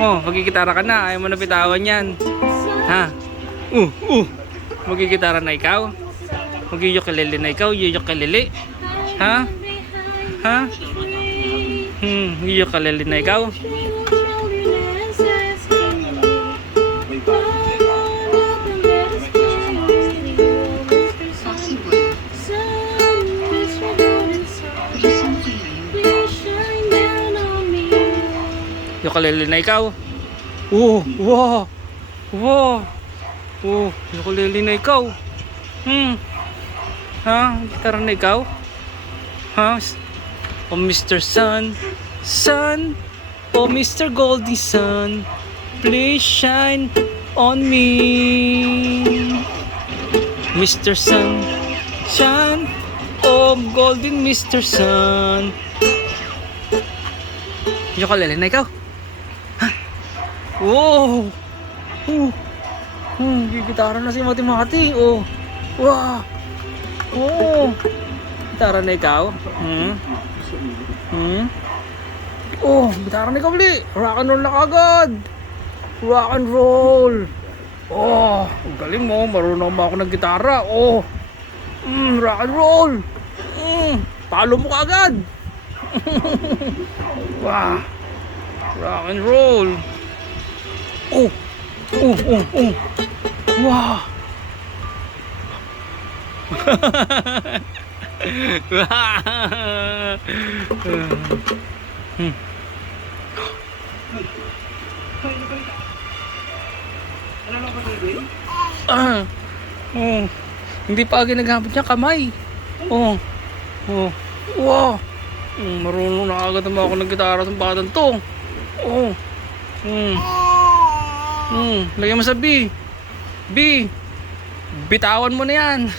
Oh, magkikitara ka na. Ayaw mo na bitawan yan. Ha? Magkikitara na ikaw? Mag-ukulele na ikaw? Ukulele? Ha? Ha? Ukulele na ikaw? Ukulele na ikaw? Wow! Wow! Ukulele na ikaw? Ha? Gitara na ikaw? Ha? Oh Mr. Sun, Sun, oh Mr. Goldie Sun, please shine on me. Mr. Sun, shine, oh golden Mr. Sun. Ukulele na ikaw? Ha? Oh! Gitara na si Mati. Oh! Wow! Oh! Gitara na ikaw? Oh! Gitara na ikaw ulit! Rock and roll na kagad! Rock and roll! Oh! Ang galing mo! Marunong ba ako ng gitara? Oh! Rock and roll! Talo mo kagad! Wow! Rock and roll! Oh! Wow! Hindi pa ginagamit niya kamay. Wow! Marunong na agad naman ako ng gitara sa batang to. Lagyan mo sa B. Bitawan mo na yan.